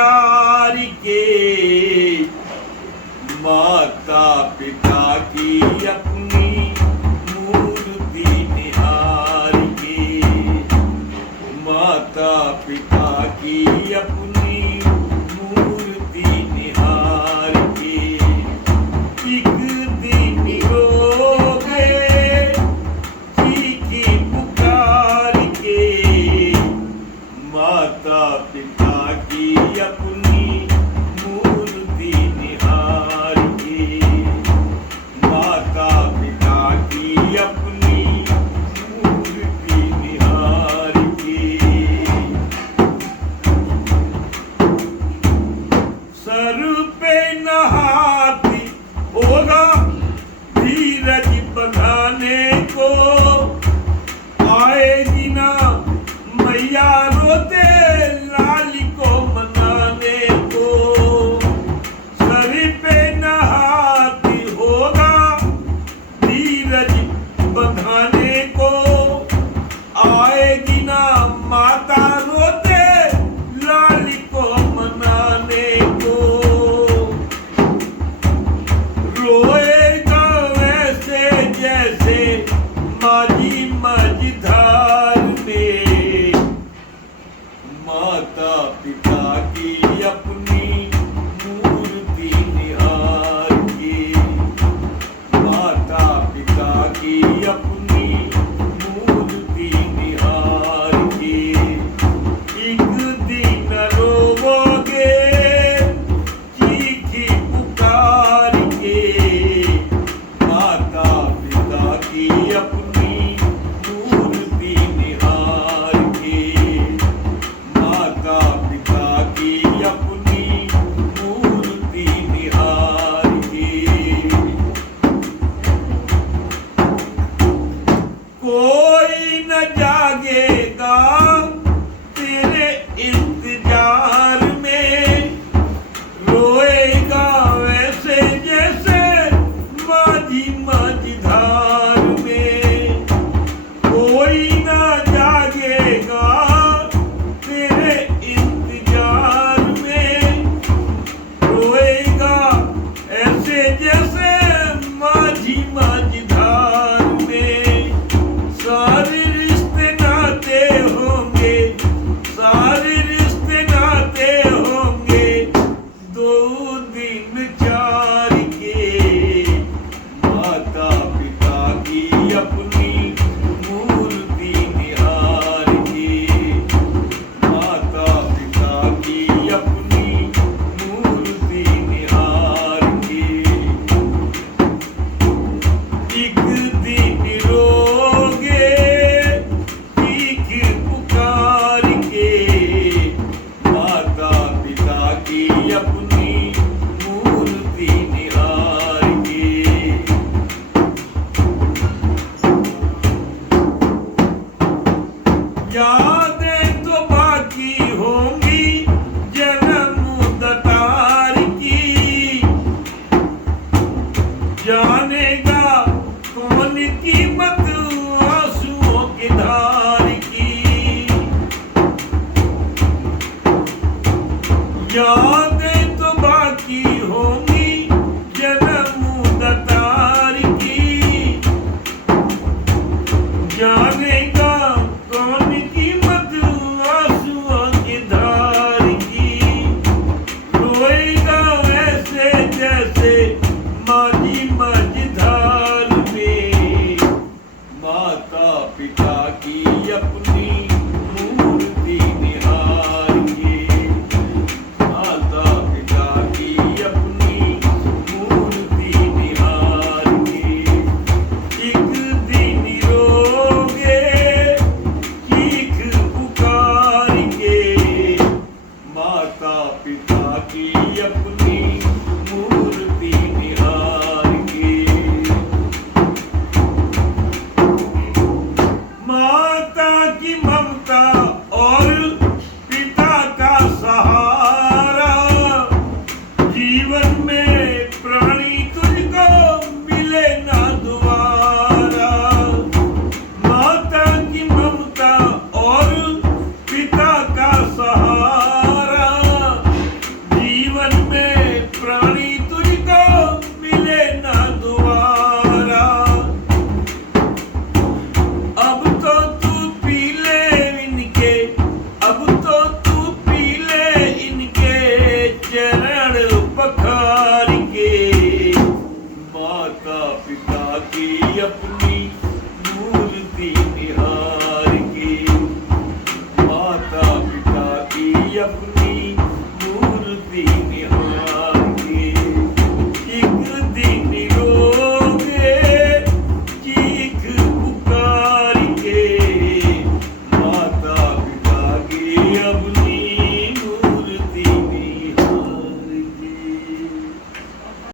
पुकार के, माता पिता की अपनी मूर्ति निहार के, माता पिता की अपनी मूर्ति निहार के, एक दिन रोगे चीखी पुकार के, माता पिता की अपनी मूर्ति निहार के, माता पिता की अपनी मूर्ति निहार के। सर पे नहाती होगा धीरज बंधाने को, आएगी ना मैया रोते लाल को मनाने को। सर पे नहाती होगा धीरज बंधाने को, आएगी ना माता रोते लाल को मनाने को। रोएगा वैसे जैसे माझी मझधार में, माता पिता की अपनी मूर्ति निहार के, माता पिता की अपनी मूर्ति निहार के। एक दिन रोवोगे चीखी पुकार के, माता पिता की अपनी मूर्ति निहार के, माता पिता की अपनी मूर्ति निहार के। कोई न जागेगा तेरे इंतजार में, रोएगा वैसे जैसे माझी मझधार में। कोई न जागेगा तेरे इंतजार में, रोएगा ऐसे जैसे माझी मझधार में। सारे रिश्ते नाते होंगे, सारे रिश्ते नाते होंगे दो दिन चार के, माता पिता की अपनी मूर्ति निहार के, माता पिता की अपनी मूर्ति निहार के। एक दिन रोगे चीख पुकार के, माता पिता की अपनी मूर्ति निहार के। यादें तो बाकी होंगी जन्म दतार की, जानेगा कौन कीमत आंसुओं की धार की। यादें तो बाकी होंगी जन्म दतार की, जानेगा कौन कीमत आंसुओं की धार की। रोएगा वैसे जैसे माझी मझधार में, माता पिता की अपनी मूर्ति निहार के, माता अपनी मूर्ति निहारेंगे। एक दिन रोगे चीख पुकार के, माता पिता की अब